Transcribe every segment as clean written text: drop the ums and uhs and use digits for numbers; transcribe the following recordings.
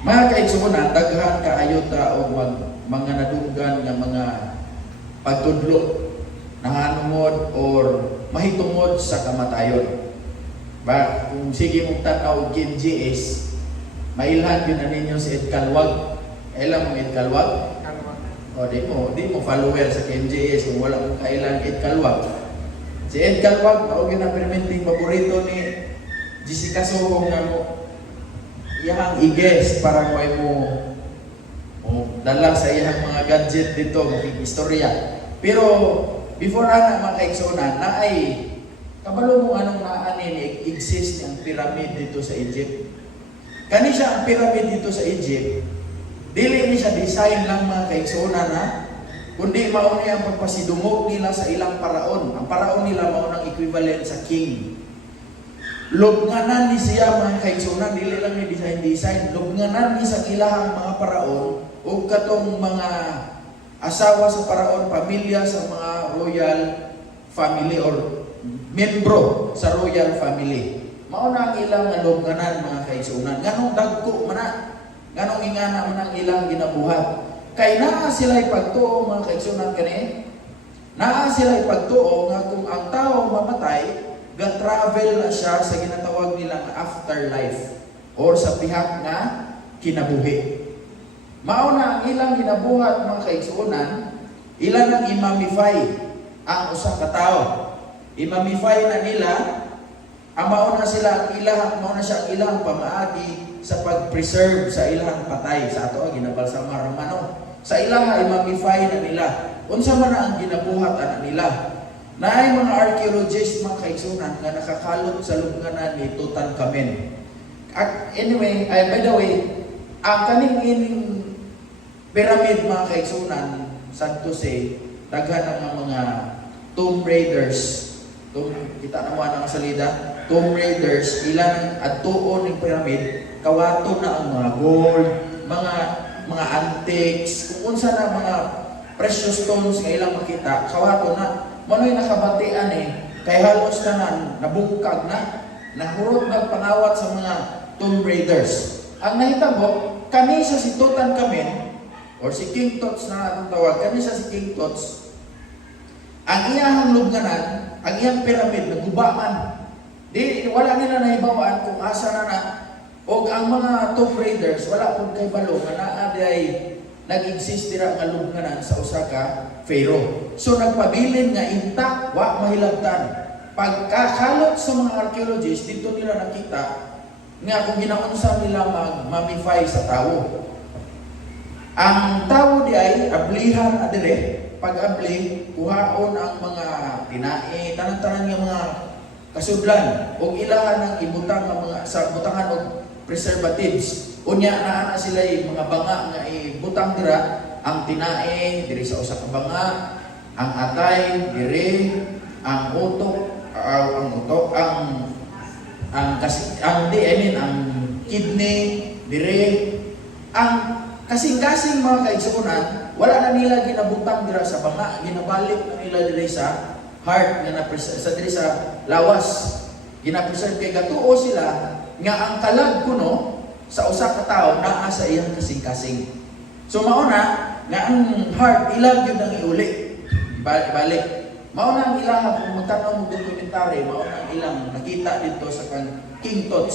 Mga kaigsuonan, daghan kaayo ta og mga nadunggan nga mga pagtudlo nahanungod or mahitungod sa kamatayon. Ba, kung sige mong tanaw Kim GS, mailhan yun na ninyo si Ed Calwag. Alam mo Ed Calwag? O di mo follower sa Kim GS kung wala mong kailan Ed Calwag. Si Ed Calwag, maog yun ang permanenteng paborito ni Jessica Soho nga mo iyang i-guess para mo dala sa iyang mga gadget dito, mga istorya. Pero before ana mga kaigsuonan, na ay kabalo mo anong naanin exist ang pyramid dito sa Egypt. Kani siya ang pyramid dito sa Egypt. Dili ni siya design lang mga kaigsuonan ha, kundi mao ni ang pagpasidungog nila sa ilang paraon. Ang paraon nila mao nang equivalent sa king. Lubnganan ni siya mga kaigsuonan, dili lang ni design. Lubnganan ni sa ilahang mga paraon o katong mga asawa sa paraon, pamilya sa mga royal family or membro sa royal family. Mao na ang ilang lubnganan mga kaigsuonan. Nganong dagko man na, nganong ingana man ang ilang ginabuhat. Kay naa sila ipagtuo mga kaigsuonan kani. Naa sila ipagtuo nga kung ang tao mamatay, ga-travel na siya sa ginatawag nilang afterlife or sa pihak nga kinabuhi. Mao na ang ilang ginabuhat mga kaigsuonan, ilan ang imamify ang usa ka tawo. Imamify na nila, mao na sila mao na siya ang ilang pamaagi sa pag-preserve sa ilang patay sa ato ginabalsamar Romano. Sa ilang imamify na nila. Unsa man ang ginabuhat ana nila? Naay mga archaeologists mga kaigsuonan nga nakakalot sa lubnganan ni Tutankhamen. Anyway, by the way, ang kaning pyramid mga kaigsuonan, sad to say, daghan ang mga tomb raiders. Kita na mo ang salida, tomb raiders, ilan at tuon ng pyramid, kawato na ang mga gold, mga antiques, kung unsa na mga precious stones nga ilang makita, kawato na. Mano'y nakabatian kay halos tanan, nabungkag na, nahurot nagpangawat sa mga tomb raiders. Ang nahitabo, kanisa si Tutankhamen, or si King Tut na atong tawag, kanisa si King Tut, ang iyang lubnganan, ang iyang pyramid, nagubaman. Wala nila nahibawaan kung asa na o ang mga tomb raiders, wala pong kay balo, nga naaday nag-exist dira nga lubnganan sa usa ka pharaoh. So nagpabilin nga intact wa mahilabtan. Pagkakalot sa mga archaeologists dito nila nakita nga kung ginaunsa nila mag-mummify sa tawo. Ang tawo di ay ablihan adire, pag-abli kuhaon ang mga tinae, tanan-tanan nga mga kasudlan o ilahan ng ibutang nga mga sa butangan og preservatives. Unya naa na sila mga banga nga ibutang dira, ang tinae diri sa usa ka banga, ang atay diri, ang utok, ang kidney diri, ang kasing-kasing mga kaigsuonan, wala na nila ginabutang dira sa banga, ginabalik na nila diri sa heart nga sa diri sa lawas. Ginapreserve kay gatuo sila nga ang kalag kuno sa usa ka tawo naa sa iyang kasing-kasing. So mao na nga ang heart ilang gyud ang iuli. Balik. Mao na ang ilang kung magtanaw mo dokumentary, mao na ang ilang nakita dito sa King Tut.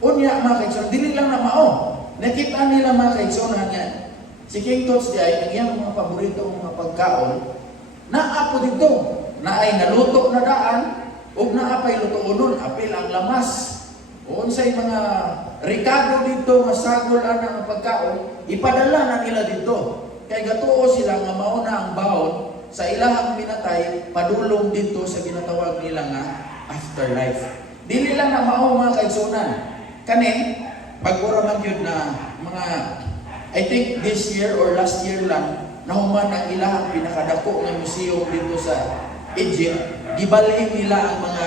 Unya mga kaigsuonan, dili lang na mao. Nakita nila mga kaigsuonan nga si King Tut di ay ang iyang mga paborito mga pagkaon naa po dito. Naay naluto na daan ug naa pay lutuonon apil ang lamas. Unsay mga rekado dito masagol ang pagkaon, ipadala na nila dito. Kay gatuo sila nga mao na ang baon sa ilahang pinatay padulong dito sa ginatawag nila nga afterlife. Dili lang na mao mga kaigsuonan. Kani pagura man yun na mga I think this year or last year lang nahuman ang ilahang pinakadako nga museum dito sa Egypt. Gibalhin nila ang mga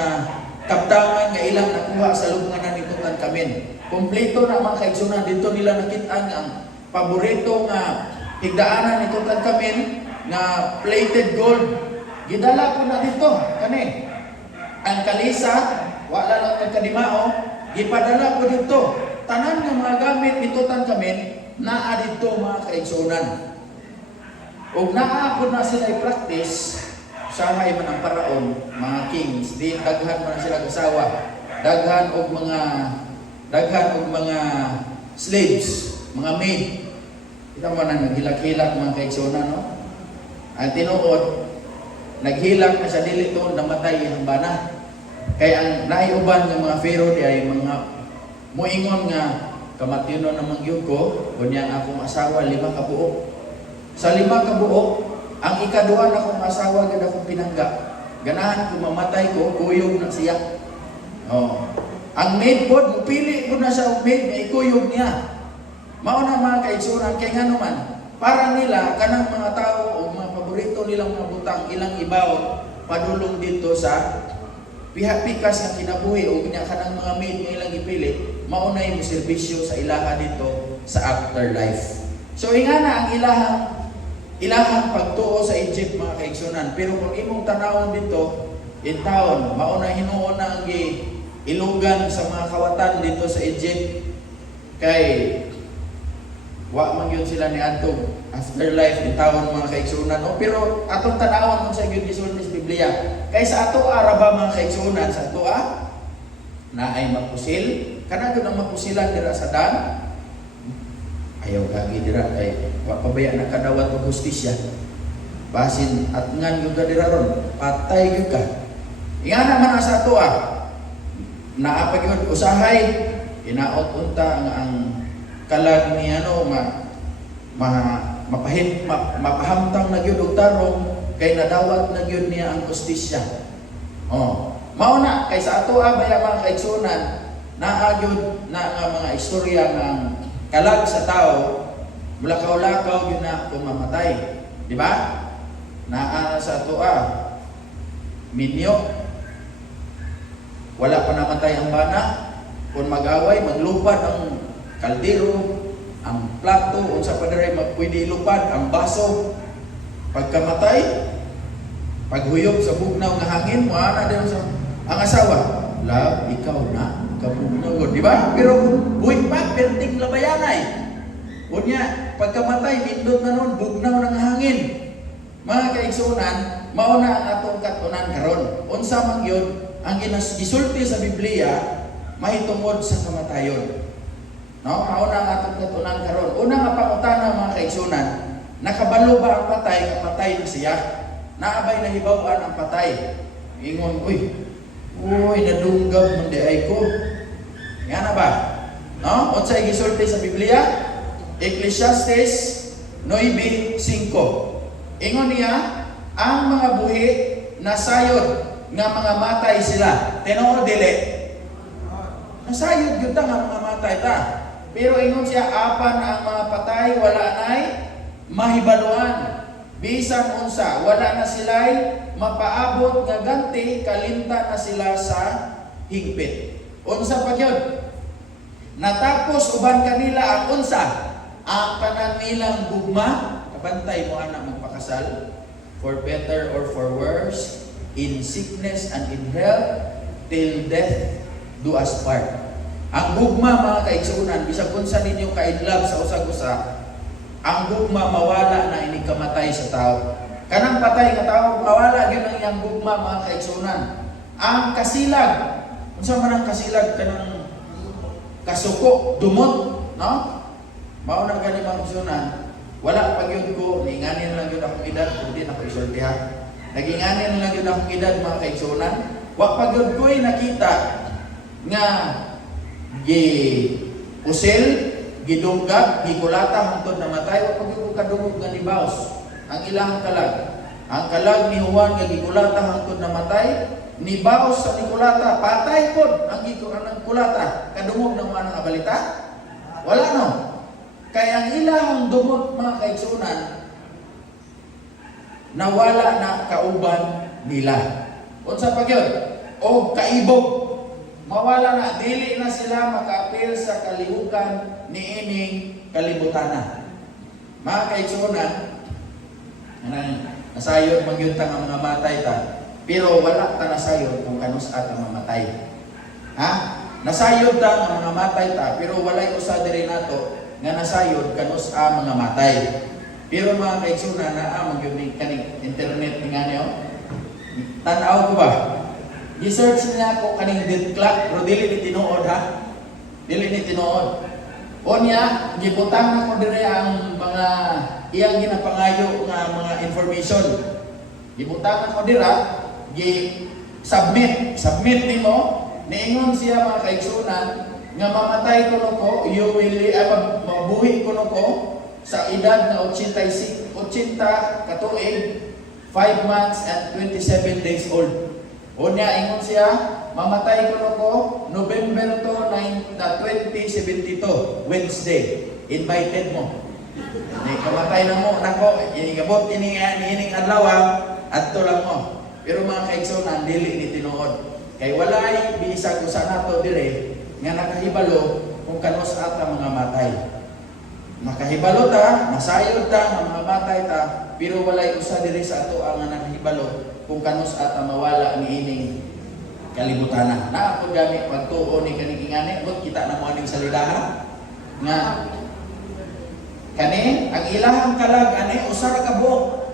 kaptangan nga ilang nakuha sa lubnganan ni Tutankhamen. Kompleto na mga kaigsuonan, dito nila nakita ang paborito nga higdaanan ni Tutankhamen na plated gold. Gidala ko na dito kani. Ang kalisa wala lang nagkadimao, gipadala ko dito. tanan ng mga gamit nitutan kami naa dito mga kaigsunan. Ug naa pud na sila i-practice sahay man ang paraon, mga kings, di daghan man sila kasawa, daghan og mga slaves, mga maid. Kita mo na naghilak-hilak mga kaigsunan, no? Ang tinuod, naghilak na sa dili to namatay ang bana. Kaya ang naiuban ng mga pharaoh di ay mga muingon nga kamatyon namang gyud ko, unya akong asawa 5 ka buok. Sa 5 ka buok, ang ikaduha na akong asawa gid akong pinangga. Ganahan ko mamatay ko, kuyog na siya. Oh. Ang maid pod, mupili po na sa maid nga ikuyog niya. Mao na mga kaigsunan kay ngano man, para nila kanang mga tao o mga paborito nilang mga butang ilang ibaw padulong dito sa pikas nga kinabuhi o kanya kanang mga maid nga ilang ipili, mao na yung serbisyo sa ilaha dito sa afterlife. So ingana ang ilahang pagtuo sa Egypt mga kaigsunan. Pero kung imong tanawon dito in town, mao na hinuon na ang ilugan sa mga kawatan dito sa Egypt kay wa man gyud sila ni adtong afterlife in town mga kaigsunan. No? Pero atong tanawon kung sa gyud gisulti sa Biblia kay sa ato araba mga kaigsunan sa ato na ay mapusil kana gyud ang mapusilan dira sa dan. Ayaw kagi dira kay wa pabaya na kadawat og hustisya. Basin at ngan gyud dira ron, patay gyud ka. Ingana man sa ato naa pa gyud usahay inaot unta ang kalag ni mapahamtang na gyud og tarong kay nadawat na gyud niya ang hustisya. Oh, mao na kay sa ato baya mga kaigsunan naa gyud na nga mga istorya ng kalag sa tao mulakaw-lakaw yun na kumamatay, di ba? Naa sa ato minyo wala pa namatay ang bana, kung mag-away maglupad ang kaldero, ang plato, unsa pa diri pwede ilupad ang baso. Pagkamatay, paghuyop sa bugnaw nga hangin, moana din sa ang asawa, love, ikaw na kabugnaw, di ba? Pero buhay pa, perting labayanay. Unya, pagkamatay, nindot na nun, bugnaw ng hangin. Mga kaigsunan, mauna ang atong katunan karon. Unsa man yun, ang gisulti sa Biblia, mahitungod sa kamatayon. No? Mauna ang atong katunan karon. Una nga pangutana mga kaigsunan, nakabalo ba ang patay, kapatay na siya? Naabay na hibawan ang patay. Ingon, uy, nadunggab man di ay ko. Yan na ba? No? Unsay gisulti sa Biblia? Ecclesiastes 9:5. Ingon niya, ang mga buhi nasayod nga mga matay sila. Tinuod dili. Nasayod gyud ta nga mga matay ta. Pero ingon siya, apan ang mga patay wala nay mahibaluan. Bisan unsa, wala na sila'y mapaabot nga ganti, kalimta na sila sa higpit. Unsa pa yun? Natapos uban kanila ang unsa, ang kanan nilang gugma, kabantay mo anak magpakasal, for better or for worse, in sickness and in health, till death do us part. Ang gugma mga kaigsunan, bisag unsa ninyo kaidlab sa usag-usa, ang gugma mawala na inikamatay sa tao. Kanang patay nga tao mawala gyud ang iyang gugma mga kaigsunan. Ang kasilag, unsa man ang kasilag kanang kasuko, dumot, no? Mao na gani mga kaigsunan. Wala pa gyud ko ninganin lang gyud akong edad kundi na ko isultiha. Naginganin lang gyud akong edad mga kaigsunan. Wa pa gyud ko'y nakita nga usil gidunggab, gikulata hangtod namatay, o pagiging kadungog nga ni Baos. Ang ilang kalag. Ang kalag ni Juan nga gikulata hangtod namatay, ni Baos sa nikulata, patay pod ang kulata. Kadungog ng mga nakabalita? Wala no. Kaya ang ilang dumot mga kaigsunan, nawala na kauban nila. Unsa pa gyud? O kaibog. Mawala na, dili na sila makaapil sa kalihukan ni ining kalibutana. Mga kaigsunan, nasayod magyuntang ang mga matay ta, pero wala ta nasayod kung kanus at ang mamatay. Ha? nasayod ta nga mga matay ta, pero walay usa diri nato nga nasayod kanus a mga matay. Pero mga kaigsunan na magyud ni kaning internet ni nga niyo. Tan-aw ko ba? Gi-search niya ako kaning dead clock, pero dili ni tinuod ha. Dili ni tinuod. Onya, gibutang ako dire ang mga iyang ginapangayo nga mga information. Gibutang ako dira, submit nimo, niingon siya mga kaigsunan nga mamatay ko ko, you will mabuhi ko ko sa edad na 80 katuig, 5 months and 27 days old. Unya ingon siya, mamatay ko November 2072, Wednesday. Invited mo. Ni kamatay na mo nako, inigabot ining adlaw adto lang mo. Pero mga kaigsunan dili ni tinuod. Kay walay bisag usa nato dire nga nakahibalo kung kanus ata mga matay. Nakahibalo ta, nasayod ta nga mga matay ta, pero walay usa diri sa ato ang nakahibalo kung kanus ata mawala ni ining kalibutan. Na ako gani pagtuo ni kaning ingani, but kita na mo aning salidahan nga kani ang ilahang kalag ani usa ra ka buok.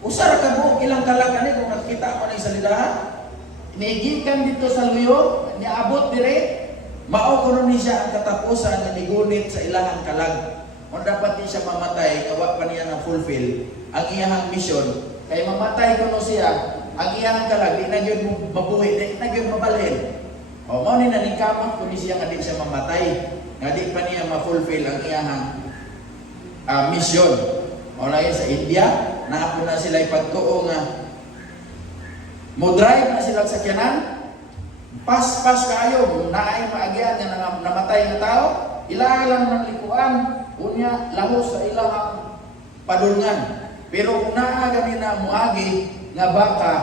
Usa ra ka buok ilang kalag ani kung nakita mo ning salidahan. Inigikan dito sa luyo, niabot dire. Mao kuno ni siya ang katapusan nga nigunit sa ilahang kalag. Kung dapat ni siya mamatay, kawa pa niya na fulfill ang iyahang mission. Kay mamatay kuno siya, ang iyahang kalag, di na yun mabuhi, di na yun mabalhin. O, mao ni naningkamot kuno siya nga di siya mamatay, nga di pa niya ma-fulfill ang iyahang mission. O na sa India, naapo na sila ipagtuo nga mo-drive na sila sa sakyanan, pas kayo, naay maagyan nga namatay nga tao, ilalang ng likuan, unya lahos sa ilang padulngan. Pero kung naagami na muagi nga baka,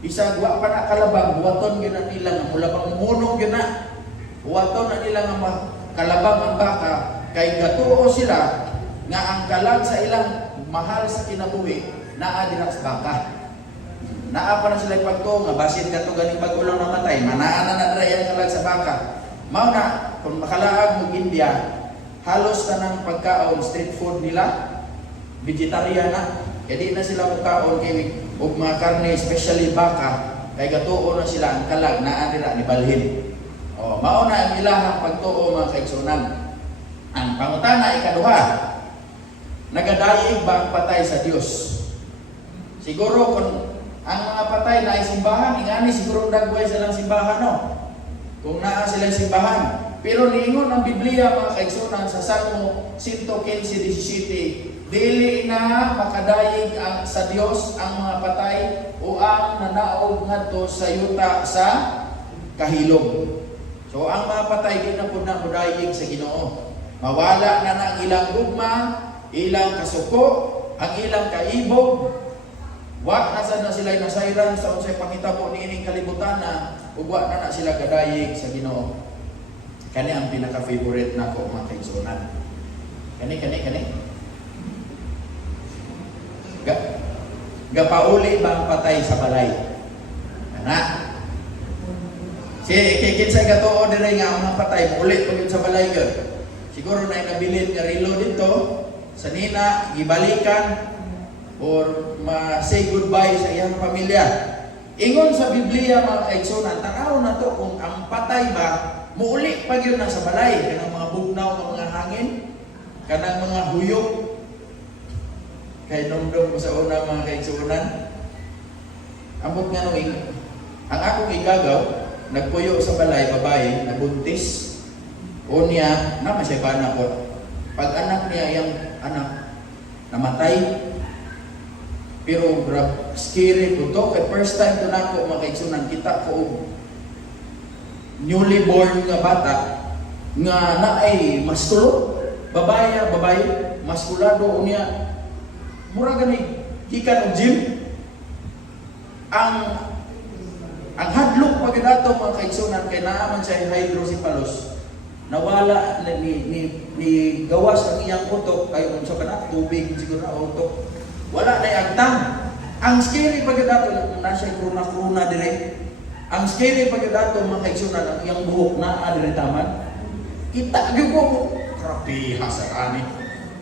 isag wa pa na kalabang, buwaton yun na nila nga mula pang munong yun na, buwaton na nila nga kalabang ang baka, kay gatuo sila nga ang kalag sa ilang mahal sa kinabuhi, naadirak sa baka. Naapa na sila pagtuo nga basin kato ganing pag-ulang namatay, manaan na yan kalag sa baka. Mao na kung makalaag mo India, halos tanang pagkaon street food nila vegetarian na. Kaya di na sila mukhaon kay og mga karne, especially baka, kay gatuo na sila ang kalag na anira ni balhin. O mao na ang ilahang pagtuo mga kaigsunan. Ang pangutana ikaduha, nagadaig ba ang patay sa Dios? Siguro kung ang mga patay na ay simbahan, ingani siguro dagway silang simbahan, no? Kung naa silang simbahan. Pero niingon ang Biblia mga kaigsunan sa Salmo 115:17, dili na makadayig sa Dios ang mga patay o ang nanaog ngadto sa yuta sa kahilom. So ang mga patay di na pud na mudayig sa Ginoo. Mawala na ang ilang gugma, ilang kasuko, ang ilang kaibog. Wa na sad na sila nasayran sa unsay pangitabo niining kalibutan na ug wa na sila kadayig sa Ginoo. Kani ang pinaka-favorite nako mga kaigsunan. Kani. Gapauli ba ang patay sa balay? Ana. Si kinsay gatuo dire nga ang mga patay uli pagud sa balay gyud. Siguro na nabilin nga relo dito sa nina gibalikan or ma-say goodbye sa iyang pamilya. Ingon sa Biblia mga kaigsunan, tanaw na to kung ang patay ba muuli pag yun na sa balay, kanang mga bugnaw ng mga hangin, kanang mga huyok. Kay nomdom ko sa una mga kaigsunan, ambot nga nung ang akong igagaw, nagpuyo sa balay, babae, nabuntis, o niya, naman siya ba na po. Pag anak niya, yung anak, namatay. Pero scary po to. Kaya first time to na ko makaigsunan, kita ko newly born nga bata nga na ay maskulo. Babae, maskulado niya. Mura gani, gikan og gym. Ang hadlok pagdato mga kaigsunan kay naaman siya hydrocephalus. Nawala ni gawas ang iyang utok kay unsa kana tubig siguro na utok. Wala na agtang. Ang scary pagdato na siya kruna dire. Ang scary pag yun ato mga kaigsunan, ang iyang buhok na adiritaman. Kita yung buhok. Grabe, hasarani.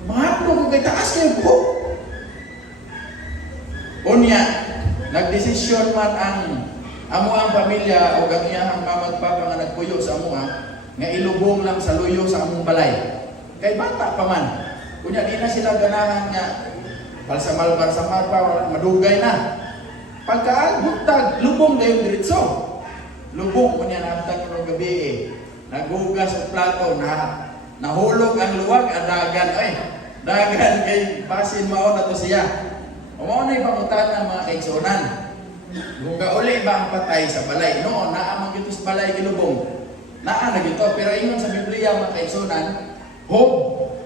Mahaplo ko kay taas kayo buhok. Unya, nagdesisyon man ang amo ang pamilya o ang iyahang mamagpapa nga nagpuyo sa amuha nga ilubong lang sa luyo sa among balay. Kay bata pa man. Unya, di na sila ganahan nga balsamar pa, madugay na. Pagkaagbuntag, lubong na yung diritso. Lubong, kunya naabtag ng gabi eh. Nagugas ang plato, nahulog ang luwag, dagan. Ay, dagan kay basin mao na to siya. Umao na ipangutan ng mga kaigsunan. Kung gauli ba ang patay sa balay? Noon, naamang ito sa balay gilubong. Naa na gito, pero ingon sa Biblia mga kaigsunan, Hob,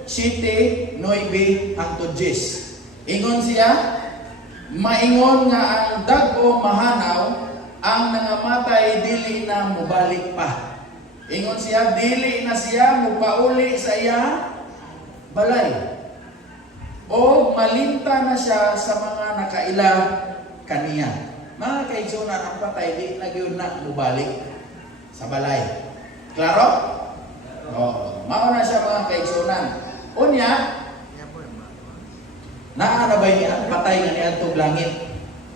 City, Noibi, hangtod Jis. Ingon siya, maingon nga ang dago mahanaw, ang nangamatay dili na mubalik pa. Ingon siya, dili na siya mupauli sa iya balay. O malinta na siya sa mga nakaila kaniya. Mga kaigsunan, ang patay di na gyud na mubalik sa balay. Klaro? Mao na siya mga kaigsunan. Unya, naa na ba'y patay nga niadtog langit?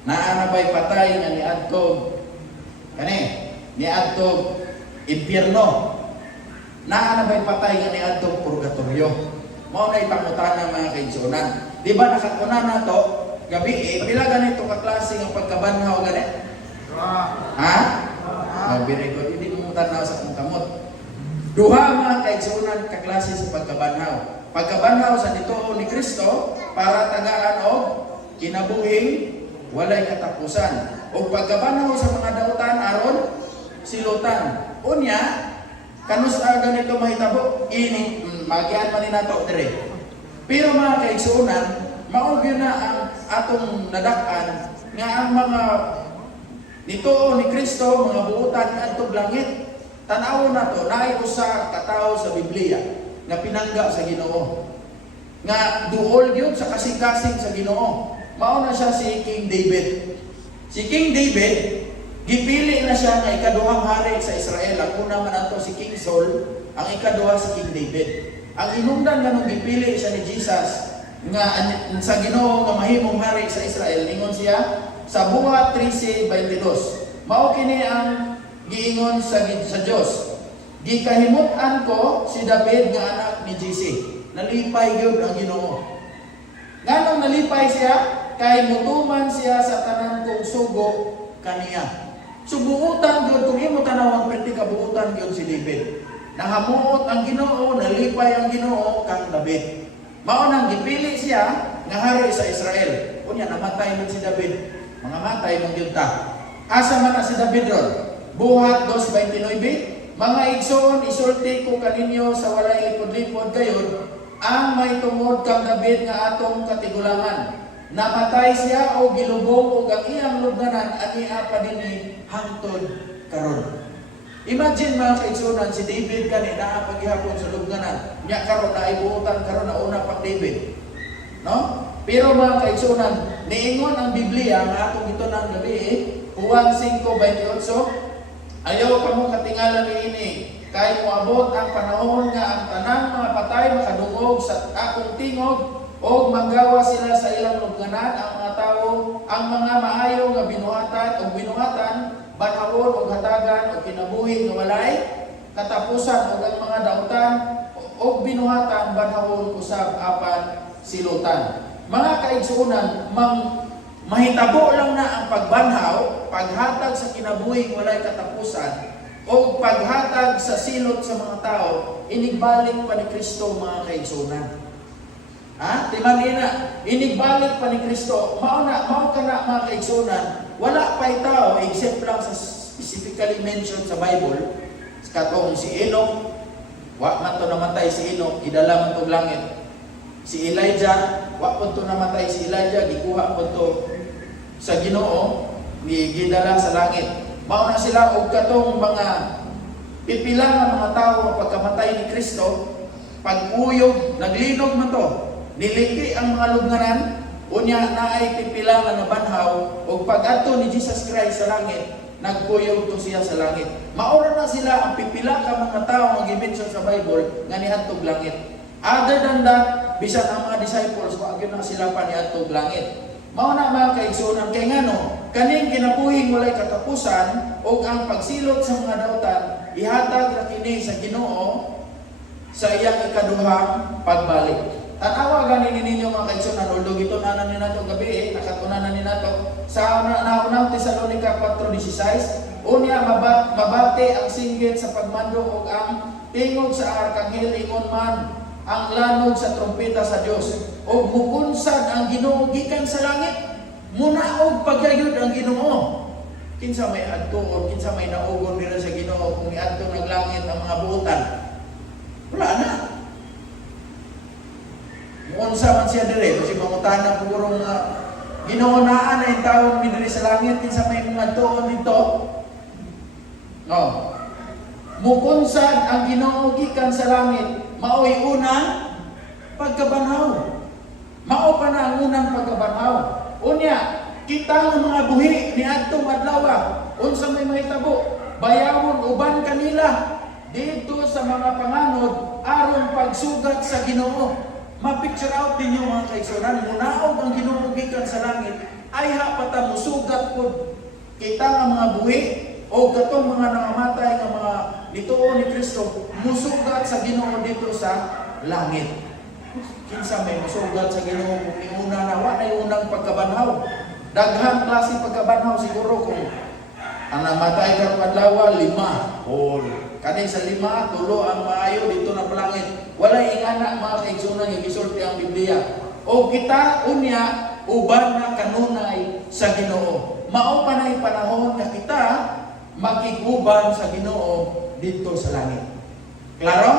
Naa na ba'y patay nga niadtog niadtog impyerno? Naa na ba'y patay nga niadtog purgatorio? Mao na ipangutana mga kaigsunan. Di ba nakakuna na to gabi pila ganito ka klase ng pagkabanhaw gani? Ha? Very good. Hindi mo tanaw sa kong kamot. Duha mga kaigsunan ka klase sa pagkabanhaw. Pagkabanhaw sa dituo ni Kristo para tagaan og kinabuhing walay katapusan. O pagkabanhaw sa mga dautan aron silutan. Unya, kanus ganito mahitabo ini magian man nato dire. Pero mga kaigsunan, mao gyud na ang atong nadak-an nga ang mga dituo ni Kristo mga buutan adtong langit. Tan-awon nato naay usa ka tawo sa Biblia nga pinangga sa Ginoo. Nga duol gyud sa kasing-kasing sa Ginoo. Mao na siya si King David. Si King David gipili na siya nga ikaduhang hari sa Israel. Ang una man ato si King Saul, ang ikaduha si King David. Ang inungdan nga nung gipili siya ni Jesus nga sa Ginoo nga mahimong hari sa Israel, ingon siya sa Buhat 13:22. Mao kini ang giingon sa Dios. Gikahimutan ko si David nga anak ni Jesse. Nalipay gyud ang Ginoo. Nganong nalipay siya? Kay mutuman siya sa tanan kong sugo kaniya. Subuutan gyud kung imo tanawang perti kabuutan gyud si David. Nahamuot ang Ginoo, nalipay ang Ginoo kang David. Mao nang gipili siya nga hari sa Israel. Unya namatay man si David. Mga matay man gyud ta. Asa man na si David ron? Buhat 2:29. Mga igsoon, isulti ko kaninyo sa walay lipod-lipod kayon, ang may tungod kang David nga atong katigulangan. Namatay siya o gilubong o ang iyang lubnganan at iapa dinhi hangtod karon. Imagine mga kaigsunan, si David kani naa paghihapon sa lubnganan. Nya karon na ibuutan karon na una pag David. No? Pero mga kaigsunan, niingon ang Biblia nga atong ito ng gabi, Juan 5:28, ayaw ka mo katingalan niini, kay moabot ang panahon nga ang tanang mga patay makadungog sa akong tingog o manggawa sila sa ilang lubnganan ang mga tao, ang mga maayo nga binuhatan o binuhatan, banhawon o hatagan o kinabuhi nga walay katapusan o ang mga dautan o binuhatan, banhawon usab apan silutan. Mga kaigsuunan, mahitabo lang na ang pagbanhaw, paghatag sa kinabuhing walay katapusan, o paghatag sa silot sa mga tao, inigbalik pa ni Kristo mga kaigsunan. Ha? Timanina, inigbalik pa ni Kristo. Mao ka na mga kaigsunan, wala pa tao, except lang sa specifically mentioned sa Bible, katong si Enoch, wa man to namatay si Enoch, idala man to langit. Si Elijah, wa po to namatay si Elijah, gikuha po to sa Ginoo, gidala sa langit. Mao na sila og katong mga pipila nga mga tao pagkamatay ni Kristo, pag-uyog, naglinog man to, niliki ang mga lubnganan, unya naay pipila nga nabanhaw, og pag-adto ni Jesus Christ sa langit, nagkuyog to siya sa langit. Maura na sila ang pipila ka mga tao ang gimension sa Bible nga niadtog langit. Other than that, bisan ang mga disciples, wa gyud na sila pa niadtog langit. Mao na mga kaigsuonan kay ngano, kaning kinabuhing walay katapusan ug ang pagsilot sa mga dautan ihatag ra kini sa Ginoo sa iyang ikaduhang pagbalik. Tanawa ganin ninyo mga kaigsuonan, although gito na ni nato gabi nakatunan ni nato sa naunang Tesalonica 4:16, unya mabati ang singgit sa pagmando ug ang tingog sa arkanghel ingon man ang lanog sa trompeta sa Dios o mukunsad ang Ginoo gikan sa langit. Munaog pagyayod ang Ginoo. Kinsa may adto o kinsa may naugon dira sa Ginoo kung iadto naglangit ang mga buotan? Wala na. Unsa man siya dire kasi mangutana puro nga Ginoo naa na yung tawag mi diri sa langit kinsa may mga tuon dito. No. Mukunsad ang Ginoo gikan sa langit. Mao'y unang pagkabanhaw. Mao pa na ang unang pagkabanhaw. Unya, kita ng mga buhi ni adtong adlaw, unsa may mahitabo, bayawon uban kanila dito sa mga panganod aron pagsugat sa Ginoo. Ma-picture out ninyo mga kaigsuonan, munaog ang Ginoo gikan sa langit, ay hapata musugat pod kita nga mga buhi o katong mga nangamatay nga mga nituo ni Kristo musugat sa Ginoo dito sa langit. Kinsa may musugat sa Ginoo kung iuna na wa nay unang pagkabanhaw. Daghang klase pagkabanhaw siguro kung ang namatay karong adlaw 5 or kani sa 5 tulo ang maayo dito na palangit. Walay ingana mga kaigsuonan nga gisulti ang Biblia. O kita unya uban na kanunay sa Ginoo. Mao pa nay panahon nga kita makiguban sa Ginoo dito sa langit. Klaro?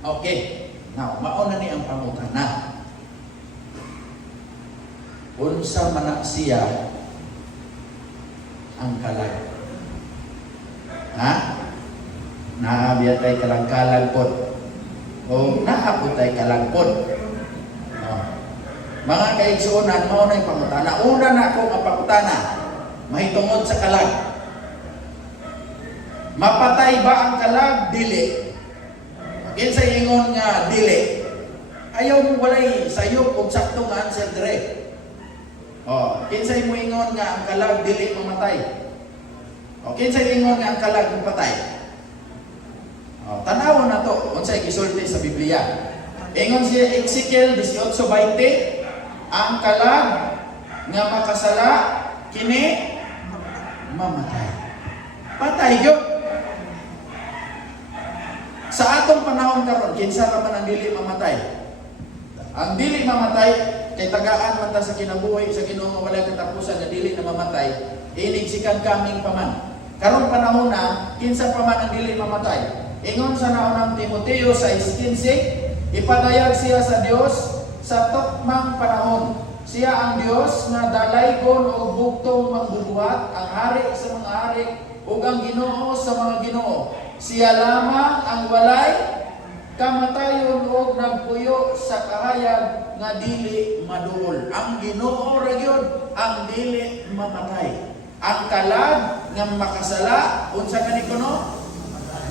Okay. Now, mauna ni ang pangutana. Unsa man siya ang kalag? Ha? Naabiya tay kalang-kalang pod. O naapod tay kalang pod. No. Mga kaigsuonan, mauna yung pangutana. Una na ako ang pangutana. Mahitungod sa kalag. Mapatay ba ang kalag? Dili. Kinsa ingon nga dili. Ayaw mo walay sayop og saktong answer dire. Kinsa mo ingon nga ang kalag dili mamatay. Kinsa ingon nga ang kalag mapatay. Tanawon na to unsay gisulti sa Biblia. Ingon si Ezekiel 18:20, ang kalag nga makasala kini mamatay. Patay gyud. Sa atong panahon karon, kinsa ra man ang dili mamatay? Ang dili mamatay kay tagaan man ta sa kinabuhi sa Ginoo walay katapusan nga dili na mamatay. Inig sikan kaming paman. Karon panahon na kinsa pa man ang dili mamatay. Ingon sa naunang Timoteo 6:15, ipadayag siya sa Dios sa tukmang panahon. Siya ang Dios nga dalaygon o bugtong magbubuhat, ang hari sa mga hari ug ang Ginoo sa mga Ginoo. Siya lamang ang walay kamatayon o nagpuyo sa kahayag nga dili maduol. Ang Ginoo ra gyud ang dili mamatay. Ang kalag nga makasala unsa kani kuno?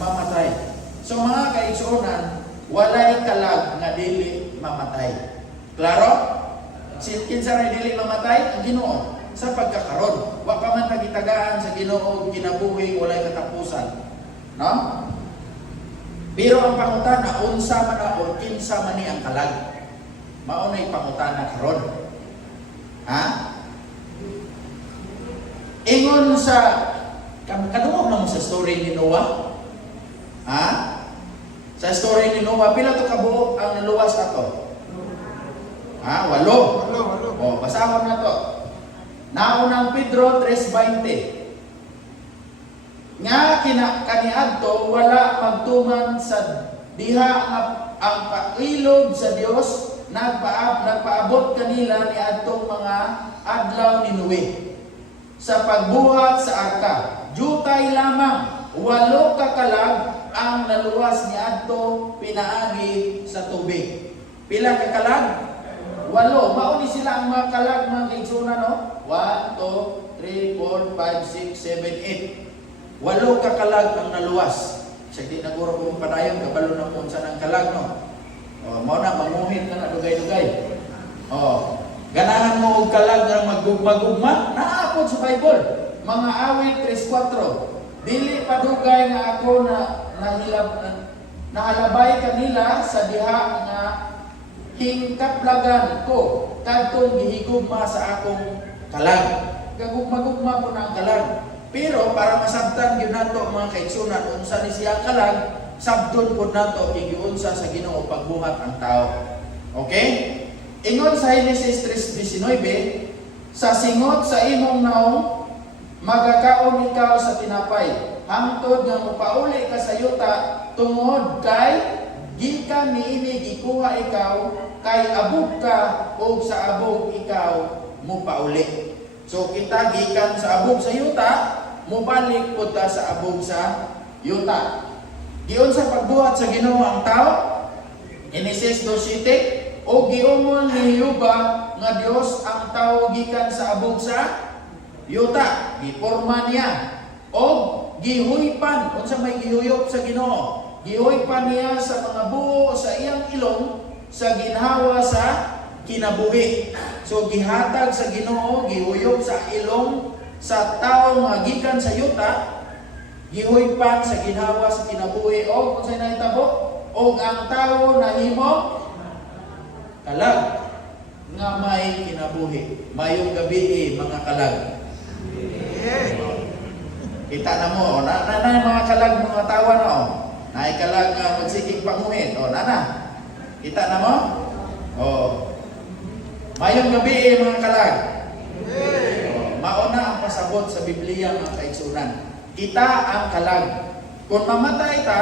Mamatay. So mga kaigsuonan, walay kalag nga dili mamatay. Klaro? Kinsa ra dili mamatay? Ang Ginoo. Sa pagkakaron, wa pa man nagitagaan sa Ginoo kinabuhi walay katapusan. No? Pero ang pangutana, unsa man o kinsa man ni ang kalag? Mao nay pangutana karon. Ha? Ingon sa kadungog na mo sa story ni Noah. Ha? Sa story ni Noah, pila to kabuok ang naluwas ato? Ha? 8. Basahon na to. Naunang Pedro 3:20. Nga kaniadto wala magtuman sa diha ang pailog sa Dios nagpaabot kanila ni adtong mga adlaw ni Noe sa pagbuhat sa arka. Jutay lamang 8 ka kalag ang naluwas ni adto pinaagi sa tubig. Pila ka kalag? 8. Mao ni sila ang mga kalag mga kaigsuonan no? 1, 2, 3, 4, 5, 6, 7, 8. 8 ka kalag ang naluwas. Sa di naguro kung padayon, kabalo na kung saan ang kalag, no? O, mo na, manguhit ka na, dugay-dugay. O, ganahan mo og kalag na magugma-gugma, naapod sa Bible. Mga awit 3:4. Dili padugay nga ako nahalabay kanila sa diha nga hingkaplagan ko kadtong gihigugma sa akong kalag. Gagugma-gugma po na ang kalag. Pero para masabtan gyud nato mga kaigsunan unsa ni siya kalag, sabton pud nato gigiunsa sa Ginoo pagbuhat ang tao. Okay? Ingon sa Genesis 3:19, sa singot sa imong naong magakaon ikaw sa tinapay, hangtod nga mopauli ka sa yuta tungod kay gikan niini gikuha ikaw kay abog ka ug sa abog ikaw mopauli. So kita gikan sa abog sa yuta, mobalik pud ta sa abog sa yuta. Giun sa pagbuhat sa Ginoo ang tao, Genesis 2:7, o giumol ni Yuba nga Dios ang tao gikan sa abog sa yuta, giporma niya o gihuypan. Unsa may gihuyop sa Ginoo? Gihuypan niya sa mga buo sa iyang ilong sa ginhawa sa kinabuhi. So gihatag sa Ginoo, gihuyop sa ilong sa tao nga gikan sa yuta, gihuypan sa ginhawa sa kinabuhi o unsay nahitabo? O ang tao nahimo kalag nga may kinabuhi. Mayong gabi mga kalag. Kita na mo, na mga kalag mga tawa na o. Naay kalag nga magsiging panguhit. O, nana. Kita na mo? O. Mayong gabi mga kalag. O, mauna ang pasabot sa Biblia mga kaigsunan. Kita ang kalag. Kung mamatay ta,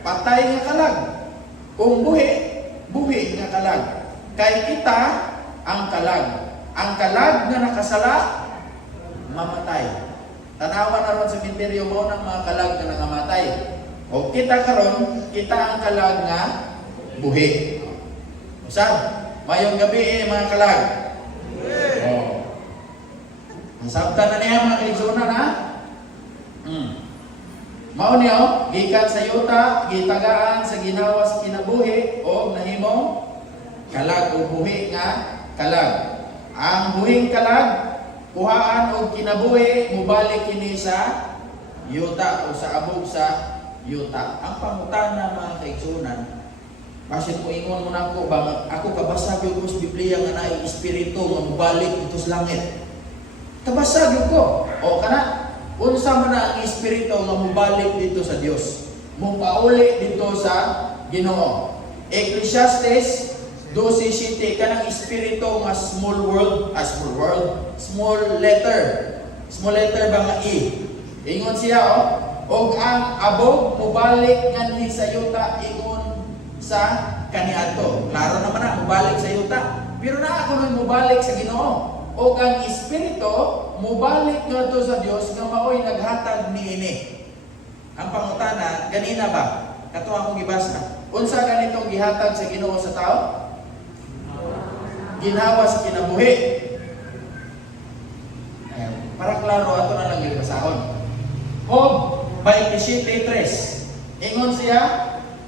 patay nga kalag. Kung buhi, buhi nga kalag. Kay kita ang kalag. Ang kalag nga nakasala, mamatay. Tanawa na ron sa minteryo mo ng mga kalag na nangamatay. O kita karon, kita ang kalag nga buhi. Usab, mayong gabi mga kalag. O. Ang sabta na niya mga kaigsunan ha? Mao niyo, gikan sa yuta, gitagaan sa ginawa sa kinabuhi o nahimong kalag o buhi nga kalag. Ang buhing kalag, kuhaan o kinabuhi, mubalik kini sa yuta o sa abog sa yuta. Ang pangutana mga kaigsunan, basin mo ingon mo na ako, ako kabasag yung sa Biblia nga na espiritu nga mubalik dito sa langit. Kabasag yung ko. O kana, unsa man na ang espiritu nga mubalik dito sa Dios, mupauli dito sa Ginoo. Ecclesiastes 12:7 kanang espiritu nga small letter ba nga E. Ingon siya og ang abog mubalik nganhi sa yuta ingon sa kaniadto. Klaro naman na mubalik sa yuta. Pero naa kuno mubalik sa Ginoo. O ang espiritu mubalik ngadto sa Dios nga maoy naghatag niini. Ang pangutana ganina ba? Kato akong gibasa. Unsa ganitong gihatag sa Ginoo sa tao? Ginhawa sa kinabuhi. Para klaro ato na lang yung basahon. Job 27:3. Ingon siya,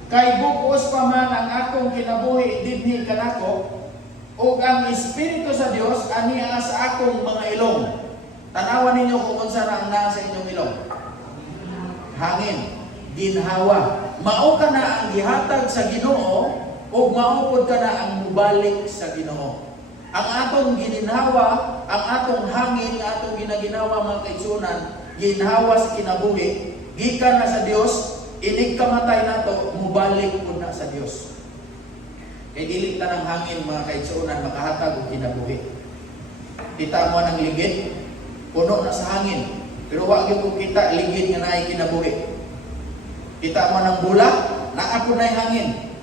kay bukos pa man ang akong kinabuhi dinhi kanako, ug ang espiritu sa Dios aniya sa akong mga ilong. Tanawan ninyo kung unsa na ang naa sa inyong ilong. Hangin, ginhawa. Mao ka na ang gihatag sa Ginoo ug maupod ka na ang mubalik sa Ginoo. Ang atong gininhawa, ang atong hangin nga atong ginaginawa mga kaigsunan, ginhawa sa kinabuhi, gikan na sa Dios, inig kamatay nato, mubalik pud na sa Dios. Kay dili ta ng hangin mga kaigsunan makahatag og kinabuhi. Kita mo ng ligid, puno na sa hangin, pero wa gyud ko kita ligid nga naay kinabuhi. Kita mo ng bula, naa po na hangin,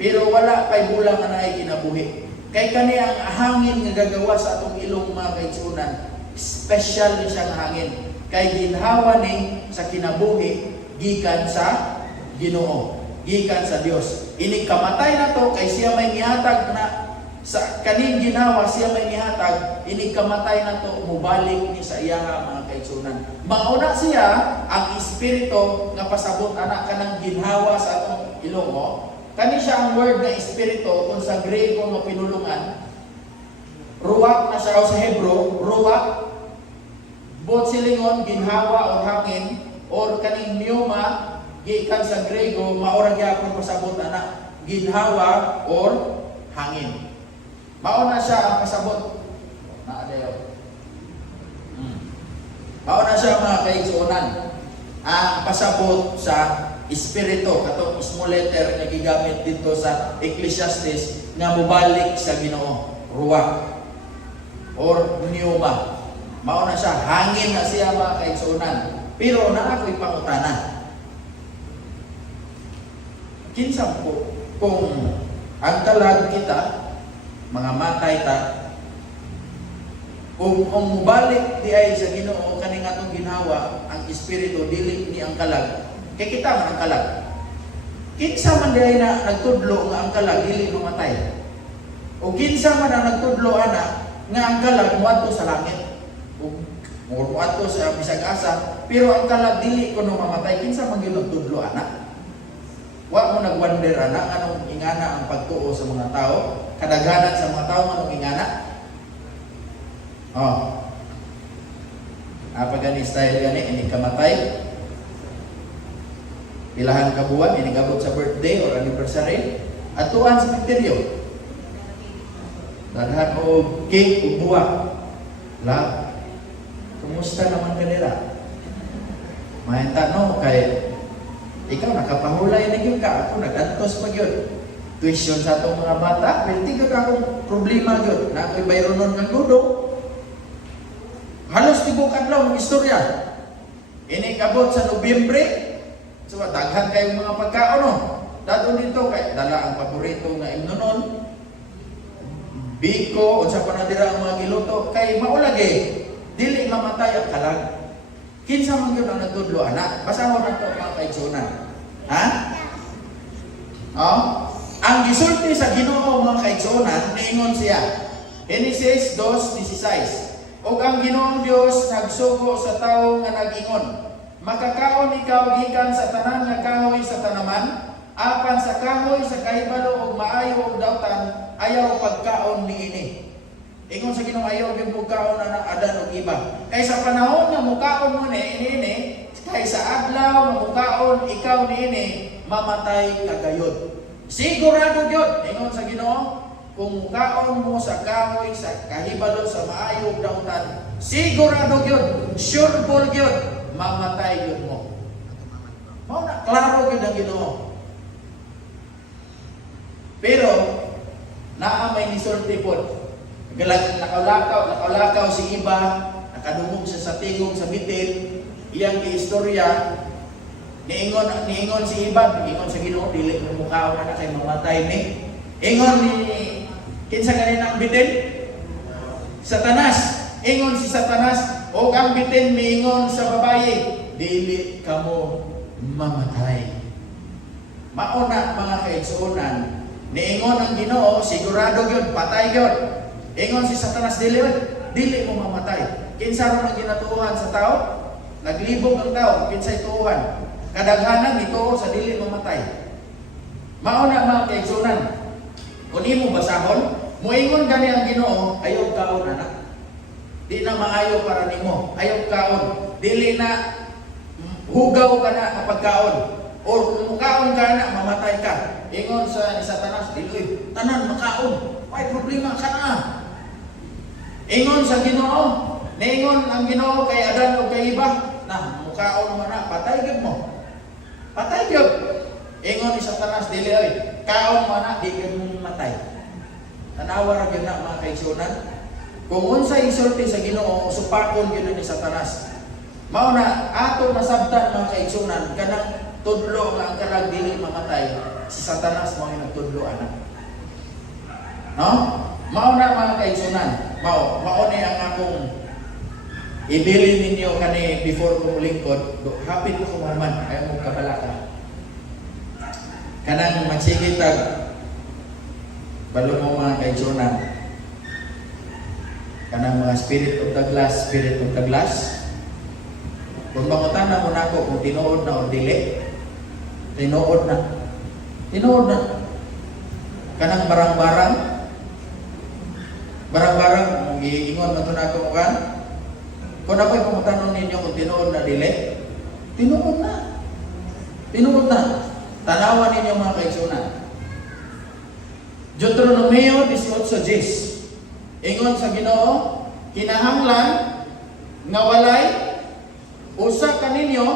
pero wala kay bula nga naay kinabuhi. Kay kani ang hangin nga gagawa sa atong ilong mga kaigsunan, special ni siyang hangin. Kay ginhawa ni sa kinabuhi gikan sa Ginoo, gikan sa Dios. Ini kamatay na to kay siya may gihatag na sa kaning ginawa siya may nihatag, ini kamatay na to, mubalik ni sa iyaha mga kaigsunan. Mauna siya ang espiritu nga pasabot anak kanang ginhawa sa atong ilong. Kani siya ang word nga espiritu kung sa Grego nga pinulungan. Ruwak na siya o sa Hebro, ruwak, bot silingon, ginhawa o hangin, or kaning pneuma, gikan sa Grego, maura gyapon pasabot anak, ginhawa or hangin. Mauna siya ang pasabot. Naadayo. Mauna siya mga kaigsunan. Ang pasabot sa espiritu, katong small letter na gigamit dito sa Ecclesiastes nga mubalik sa Ginoo, ruwak or pneuma. Mauna siya, hangin na siya mga kaigsunan. Pero na ako'y pangutana. Kinsa po kung ang talag kita mga matay ta, kung mubalik di ay sa Ginoo kaning atong ginhawa, ang espiritu dili ni ang kalag, kay kita man ang kalag. Kinsa man di ay na nagtudlo nga ang kalag dili mamatay, o kinsa man ang nagtudlo ana nga ang kalag muadto sa langit o muadto sa bisag asa, pero ang kalag dili kuno mamatay, kinsa man gyud nagtudlo ana? Wa mo nagwonder ana anong ingana ang pagtuo sa mga tao, kadaghanan sa mga tao anong ingana. Apa gani style gani ini kamatay, ilahan ka buwan ini gabot sa birthday or anniversary, atuan sa mikteryo, daghan o cake o buwa. La, kumusta naman kanila? May tanong kay ikaw nakapahulay na yun ka, ako nagantos pa yun. Tuition sa itong mga bata, pero tigag akong problema yun, na ako'y bayro nun ng ludo. Halos tibukan lang ng istorya. Inikabot sa Nobyembre, so daghan kayong mga pagkaon, no? Dato dito, kay dala ang paborito nga imnonon, biko, o sa panadira ang mga giluto, kay maulagi, dili mamatay ang kalag. Kinsa man yun ang nagtudlo, anak? Basahon na ito mga kaigsunan. Ha? Ang gisulti sa Ginoo mga kaigsunan, niingon siya. Genesis 2:16. O ang Ginoong Dios nagsugo sa tao nga nag-ingon, makakaon ikaw gikan sa tanan nga kahoy sa tanaman, apan sa kahoy sa kahibalo ug maayo ug dawtan, ayaw pagkaon niini. Ingon sa Ginoo ayaw gyud pagkaon ana adan og iba. Kay sa panahon nga mukaon mo niini, kay sa adlaw nga mukaon ikaw niini, mamatay ka gayud. Sigurado gyud ingon sa Ginoo, kung mukaon mo sa kahoy sa kahibalo sa maayo ug dawtan, sigurado gyud, sure ball gyud, mamatay gyud mo. Mao na klaro gyud ang Ginoo. Pero naa may nisulti pod. Nakalakaw si iba, nakadungog siya sa tingog sa bitin, iyang istorya, niingon si iba, niingon sa Ginoo, dili mo mukhaon na kay mamatay ni. Ingon ni, kinsa ganina ang bitin? Satanas. Ingon si Satanas, o ang bitin miingon sa babaye, dili kamo mamatay. Mauna mga kaigsuonan, niingon ang Ginoo, sigurado gyud, patay gyud. Ingon si Satanas, dili mo mamatay. Kinsa ron ang ginatuohan sa tao? Naglibog ang tao, kinsay tuohan. Kadaghanan nito sa dili mamatay. Mauna mga kaigsunan, kung imo basahon, muingon gani ang Ginoo, ayaw kaon anak. Di na maayo para nimo, ayaw kaon. Dili na hugaw ka na kapag kaon. Or kung kaon ka na, mamatay ka. Ingon sa ni Satanas, dili, tanan makaon. May problema ka na. Ingon sa Ginoo, niingon ang Ginoo kay Adan o kay iba, na mukaon mo na, patay gyud mo. Patay gyud. Ingon ni Satanas, dili oy, kaon mo na, di gyud mo matay. Tanawa ra gyud na mga kaigsunan. Kung unsa isulti sa Ginoo, supakon gyud ni Satanas. Mao na ato nasabtan mga kaigsunan kanang tudlo nga ang kalag dili mamatay, si Satanas mo yung nagtudlo anak. No? Mao na mga kaigsunan. Mao ni ang akong ibilin ninyo kani before ko lingkod. Hapit ko kumaman, ayaw mo kabalaka. Kanang magsigitag Balo mo mga kaigsunan, kanang mga spirit of the glass. Kung mangutana mo na ako kung tinuod na o dili, tinuod na. Kanang barang-barang, iingon mo ito na ako kan. Kung ako'y pangutanon ninyo kung tinuod na dili, tinuod na. Tanawan ninyo mga kaigsunan. Deuteronomio 18:10. Ingon sa Ginoo, kinahanglan nga walay usa kaninyo,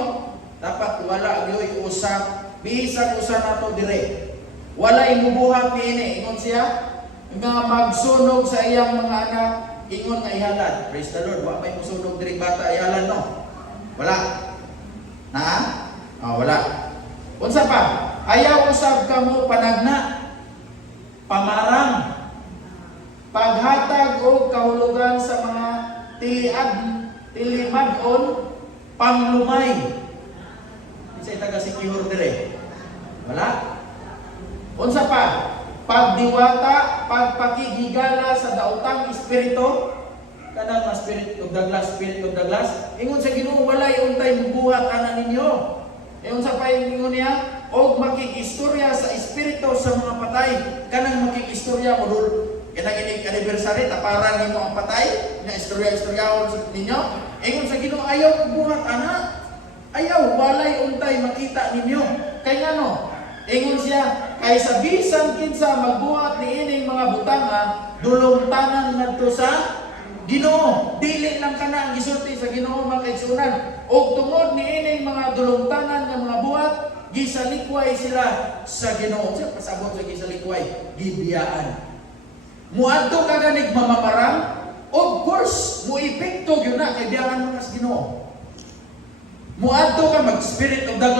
dapat wala gyoy usa, bisag usa nato dire. Walay mubuhat niini, ingon siya, nga magsunog sa iyang mga anak, ingon nga ihalad. Praise the Lord, wa may musunog diri bata ihalad no. Wala. Wala. Unsa pa? Ayaw usab kamo panagna, pamarang, paghatag o kahulugan sa mga tilimad-on, panglumay. Isa taga-secure dire. Wala. Unsa pa? Pagdiwata, pagpakigigala sa daotang espiritu, kanang spirit of the glass. Ingon sa Ginoo walay untay mubuhat ana ninyo. Unsa pa ingon niya? Og makikistorya sa espiritu sa mga patay. Kanang makikistorya mo dul kanang ining anniversary taparan nimo ang patay, na istorya-istoryahon ninyo. Ingon sa Ginoo ayaw mubuhat ana. Ayaw walay untay makita ninyo. Kay ngano? Ingon siya, kay sa bisan kinsa magbuhat ni ining mga butanga, dulongtanan ngadto sa Ginoo. Dili lang kana ang gisulti sa Ginoo mga kaigsunan. Og tungod ni ining mga dulongtanan nga mga buhat, gisalikway sila sa Ginoo. Sa pasabot sa gisalikway, gibiyaan. Muadto ka ganig mamamarang, of course, muipekto gyud na kay biyaan mo sa Ginoo. Muadto ka mag spirit of the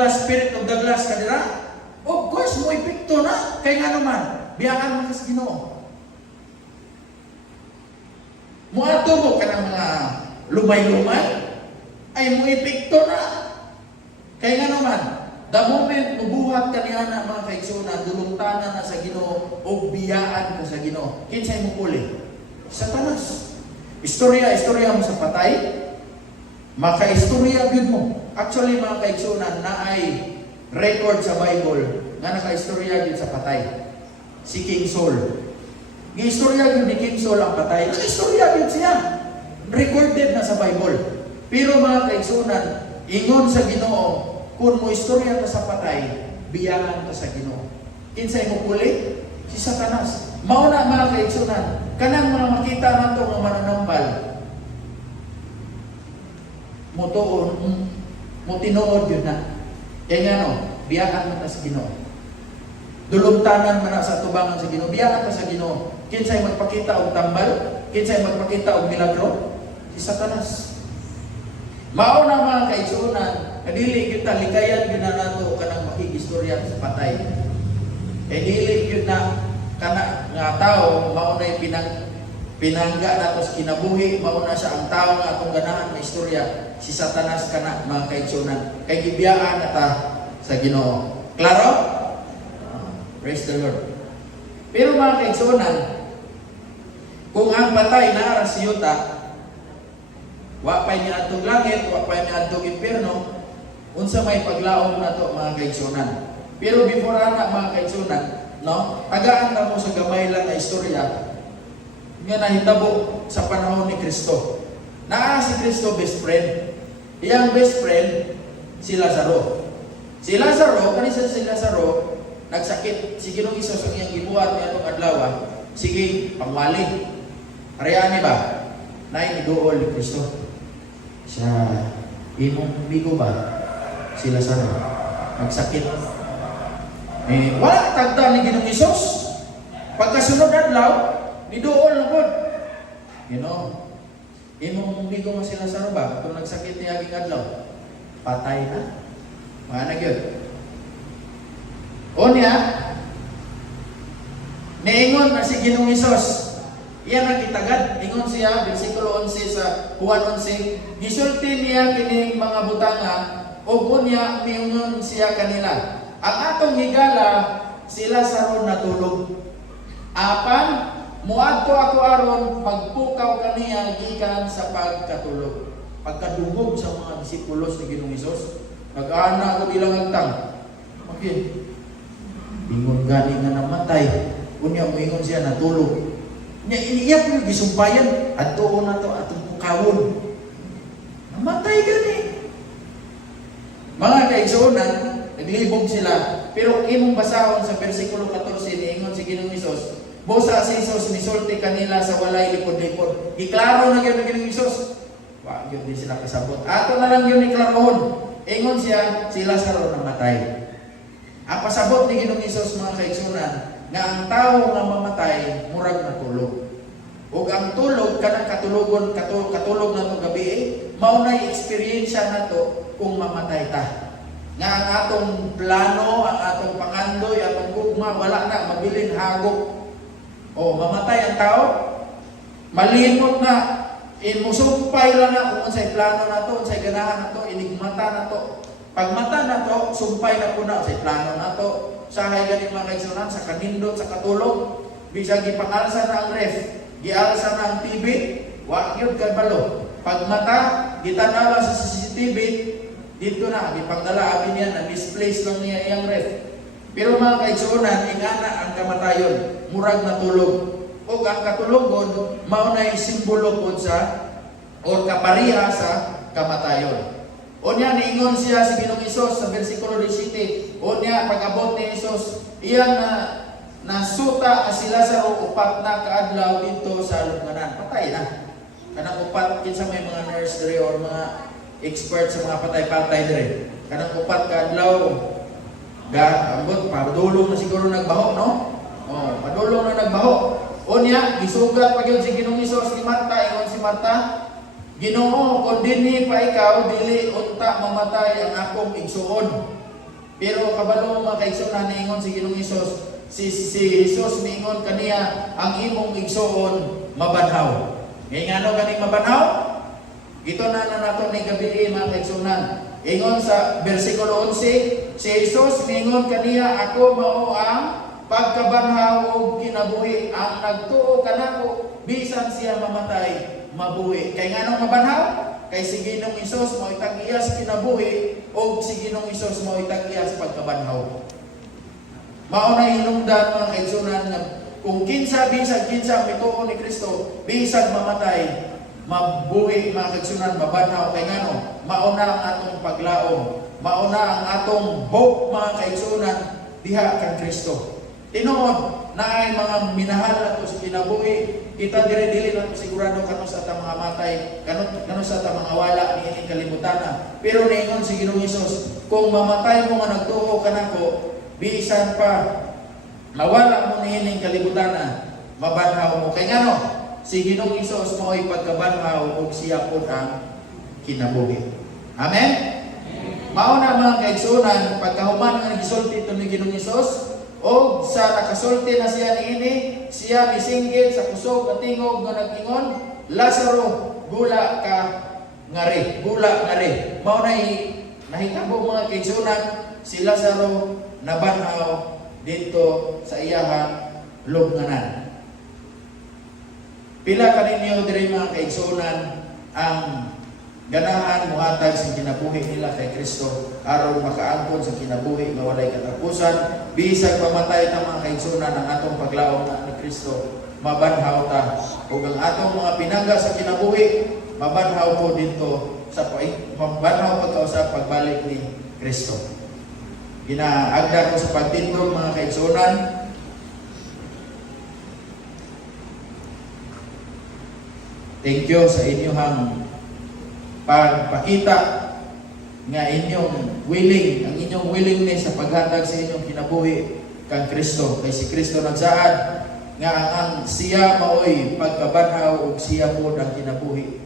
glass kadira. Of course, mo epekto na. Kaya nga naman, biyaan mo sa Ginoo. Muadto mo ka ng mga lumay-lumay, ay mo epekto na. Kaya nga naman, the moment mubuhat ka niya na mga kaigsunan, dulungtanan na sa Ginoo, o biyaan ko sa Ginoo. Kinsay mo puli? Satanas. Istorya mo sa patay, maka-istorya yun mo. Actually, mga kaigsunan, na ay record sa Bible nga naka-istorya din sa patay. Si King Saul. Gi-istorya din ni King Saul ang patay. Naka-istorya din siya. Recorded na sa Bible. Pero mga kaigsunan, ingon sa Ginoo, kung mo istorya ka sa patay, biyangan ka sa Ginoo. Kinsay mo puli? Si Satanas. Mauna mga kaigsunan, kanang mga makita nato nga mananambal, mo tuon, mo tinuod yun na. Kaya nga no, biyakan mo ta sa Ginoo. Dulumtanan man na sa tubangan sa Ginoo, biyakan ta sa Ginoo. Kinsay magpakita og tambal, kinsay magpakita og milagro, si Satanas. Mao na mga kaigsunan, dili kita likayan gyud na nato kanang makikistorya sa patay. Dili gyud na kana nga tao mao na pinangga nato sa kinabuhi, mao na siya ang tao nga atong ganahan na istorya. Si Satanas kana mga kaigsunan, kay gibiyaan ata sa Ginoo. Klaro? Praise the Lord. Pero mga kaigsunan, kung ang patay na si yuta, wa pay niya atong langit, wa pay niya atong impierno, unsa may paglaom nato mga kaigsunan. Pero before ana mga kaigsunan, no, tagaan na mo sa gamay lang na istorya nga nahitabo sa panahon ni Kristo. Naa si Kristo best friend. Iyang best friend, si Lazaro. Si Lazaro, nagsakit. Si Ginoong Isus ang iyang gibuhat niya itong adlaw. Sige, pangwali. Arayani ba? Nay, iduol ni Kristo. Siya, imong bigo ba? Si Lazaro. Nagsakit. Wala tagda ni Ginoong Isus. Pagkasunod adlaw, iduol na po. Imong bigo mo si Lazaro ba? Kung nagsakit niya aging adlaw, patay na. Maanag yun. O niya, niingon na si Ginoong Isus. Iyan ang kitagad. Ingon siya, versikulo 11 sa Juan 11, gisulti niya kining mga butanga, o kunya, miungon siya kanila. Ang atong higala, si Lazaro natulog. Apan muadto ako aron magpukaw kaniya gikan sa pagkatulog. Pagkadungog sa mga disipulos ni Ginoong Hesus, nag-ana ko ilang agtang. Okay. Ingon gani nga namatay. Unya moingon siya natulog. Nya iniyak yung gisumpayan adto na to atong pukawon. Namatay gani. Mga kaigsuonan, naglibog sila. Pero kung imong basahon sa bersikulo 14 niingon si Ginoong Hesus, busa si Hesus misulti kanila sa walay lipod-lipod. Iklaro na gyud ni Ginoong Hesus. Wa gyud di sila kasabot. Ato na lang yun iklarohon. Ingon siya, si Lazaro namatay. Ang pasabot ni Ginoong Hesus mga kaigsuonan, nga ang tao nga mamatay murag natulog. Ug ang tulog kanang katulog nato gabi mao nay eksperyensya nato kung mamatay ta. Nga ang atong plano, ang atong pangandoy, atong gugma wala na mabilin hagok. O mamatay ang tao, malimot na imusumpay lang na kung unsay plano nato, unsay ganahan nato, inigmata nato. Pag mata nato, sumpay na po na unsay plano nato. Sahay gani mga kaigsuonan sa kanindot sa katulog, bisag gipangalsa na ang ref, gialsa na ang TV, wa gyud kay balo. Pag mata gitanaw sa CCTV, dito na gipangdala abi niya na misplace lang niya iyang ref. Pero mga kaigsuonan, ingana ang kamatayon, murag natulog. O ang katulogon mao nay simbolo pod sa o kapariha sa kamatayon. O niya niingon siya si Ginoong Hesus sa bersikulo 17. O niya pag-abot ni Hesus, iyan na nasuta si Lazaro upat na kaadlaw dito sa lubnganan. Patay na. Kanang upat kinsa may mga nurse diri or mga expert sa mga patay-patay diri. Kanang upat kaadlaw ambot padulong na siguro nagbaho, no? Oh, padulong na nagbaho. O niya gisugat pa gyud si Ginoong Hesus ni Marta, ingon si Marta, Ginoo, kung dinhi pa ikaw, dili unta mamatay ang akong igsuon. Pero kabalo mga kaigsuonan niingon si Ginoong Hesus, si Hesus niingon kaniya, ang imong igsuon mabanhaw. Ngay ngano ganing mabanhaw? Ito na nato ni gabi mga kaigsuonan. Ingon sa bersikulo 11, si Hesus niingon kaniya, ako mao ang pagkabanhaw ug kinabuhi. Ang nagtuo kanako bisan siya mamatay mabuhi. Kay nganong mabanhaw? Kay si Ginoong Hesus mao itag-iyas kinabuhi o si Ginoong Hesus mao itag-iyas pagkabanhaw. Mao na hinungdan mga kaigsuonan nga kung kinsa bisag kinsa mituo ni Kristo bisag mamatay mabuhi mga kaigsuonan mabanhaw. Kay ngano? Mao na ang atong paglaom, mao na ang atong hope mga kaigsuonan diha kang Kristo. Tinuod na ay mga minahal nato sa kinabuhi, kita dire-dili nato sigurado kano sa atong mga matay, kano sa atong mga wala ni ining kalibutan. Pero niingon si Ginoong Hesus, kung mamatay mo nga nagtuo kanako, bisan pa mawala mo ni ining kalibutan, mabanhaw mo. Kay ngano? Si Ginoong Hesus mao'y pagkabanhaw ug siya pud ang kinabuhi. Amen. Mao na mga kaigsuonan, pagkahuman nga gisulti ito ni Ginoong Hesus, o sa nakasulti na siya niini, siya misinggit sa kusog at tingog nga nag-ingon, Lazaro, gula ka ngari, gula ngari. Mao na nahitabo mga kaigsuonan, si Lazaro nabanhaw dito sa iyahang lubnganan. Pila kaninyo diri mga kaigsuonan ang ganahan muhatag sa kinabuhi nila kay Kristo aron makaangkon sa kinabuhi nga walay katapusan bisag pamatay ta mga kaigsuonan ang atong paglaom na ni Kristo mabanhaw ta ug ang atong mga pinangga sa kinabuhi mabanhaw po dito sa mabanhaw pagka sa pagbalik ni Kristo. Ginaagda ko sa pagtindog mga kaigsuonan, thank you sa inyong pagpakita nga inyong willing, ang inyong willingness sa paghatag sa inyong kinabuhi kang Kristo. Kay si Kristo nagsaad nga ang siya maoy pagkabanhaw ug siya pod ang kinabuhi.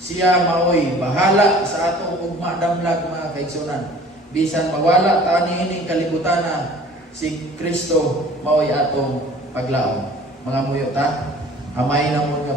Siya maoy bahala sa atong ugma damlag mga kaigsuonan. Bisan mawala ta niining kalibutan, si Kristo maoy atong paglaom. Mga muyo ta, amay na mo nga